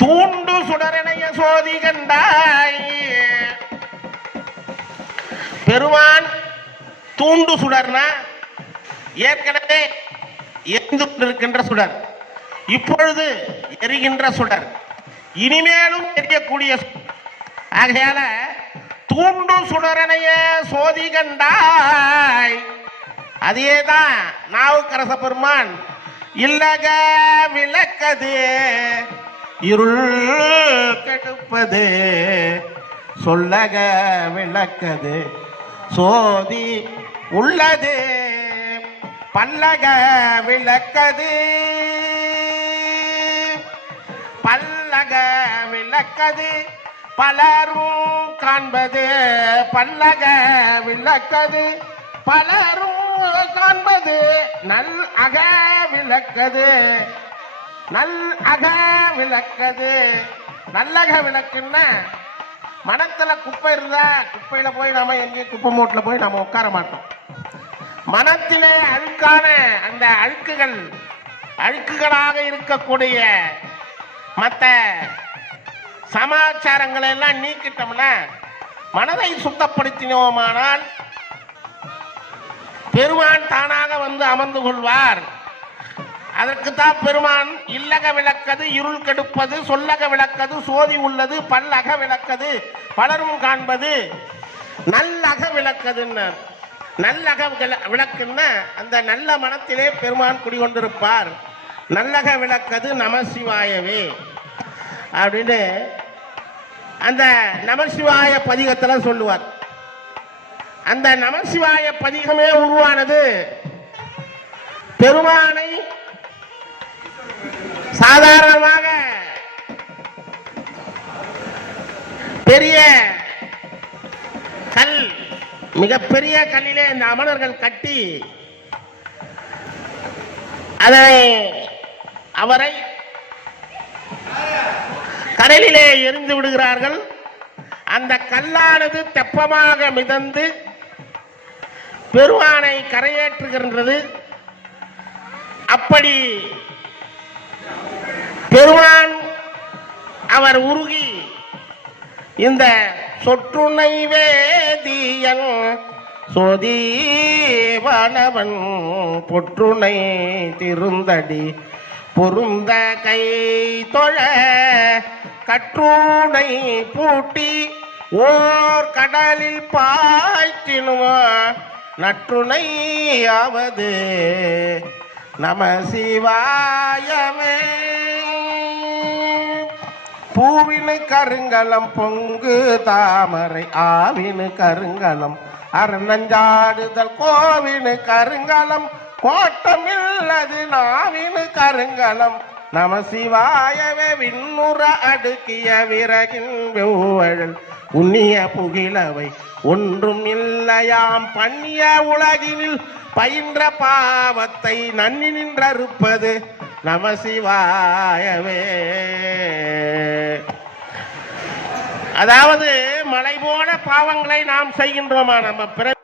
தூண்டு சுடரனைய சோதி கண்டாய். பெருமான் தூண்டு சுடர்னா ஏற்கனவே எரிந்து கொண்டிருக்கின்ற சுடர். இப்பொழுது எரிகின்ற சுடர். இனிமேலும் எரியக்கூடிய ஆகையால தூண்டு சுடரனைய சோதி கண்டாய். அதேதான் நாவுக்கரச பெருமான் இல்லக விளக்கது இருள் கெடுப்பது சொல்லக விளக்கது சோதி உள்ளது பல்லக விளக்கது. பல்லக விளக்கது பலரும் காண்பது பல்லக விளக்கது பலரும் காண்பது. நல் அக விளக்கது. நல் அக விளக்கது. நல்லக விளக்குன்னா மனத்துல குப்பை இருந்தா குப்பையில போய் நாம எங்கேயும் குப்பை மூட்டில் போய் நாம உட்கார மாட்டோம். மனத்திலே அழுக்கான அந்த அழுக்குகள் அழுக்குகளாக இருக்கக்கூடிய மற்ற சமாச்சாரங்களை எல்லாம் நீக்கிட்டோம்னா மனதை சுத்தப்படுத்தினோமானால் பெருமான் தானாக வந்து அமர்ந்து கொள்வார். அதற்குத்தான் பெருமான் இல்லக விளக்கது இருள் கெடுப்பது சொல்லக விளக்கது சோதி உள்ளது பல்லக விளக்கது பலரும் காண்பது. நல்லக விளக்கதுன்னு நல்லக விள- விளக்குன்னா அந்த நல்ல மனத்திலே பெருமான் குடிகொண்டிருப்பார். நல்லக விளக்கது நமசிவாயவே. அப்படின்னு அந்த நமசிவாய பதிகத்தில் சொல்லுவார். அந்த நமசிவாய பதிகமே உருவானது. பெருமானை சாதாரணமாக பெரிய கல் மிகப்பெரிய கல்லிலே இந்த அமரர்கள் கட்டி அதை அவரை கடலிலே எரிந்து விடுகிறார்கள். அந்த கல்லானது தெப்பமாக மிதந்து பெருமானை கரையேற்றுகின்றது. அப்படி பெருமான் அவர் உருகி இந்த சொற்றுணை வேதியன் சோதீவனவன் பொற்றுணை திருந்தடி பொருந்த கை தொழ கற்றுணை பூட்டி ஓர் கடலில் பாய்ச்சினுவா நற்றுணையாவது நம சிவாயமே பூவினு கருங்கலம் பொங்கு தாமரை ஆவினு கருங்கலம் அருணஞ்சாடுதல் கோவினு கருங்கலம் கோட்டமில்லது நாவினு கருங்கலம். நம சிவாயவே விண்ணுற அடுக்கிய விறகின் வெவ்வழல். உன்னிய புகிழவை ஒன்றும் இல்லையாம். பண்ணிய உலகினில் பயின்ற பாவத்தை நன்னி நின்றறுப்பது நம சிவாயவே. அதாவது மலை போல பாவங்களை நாம் செய்கின்றோமா நம்ம பிற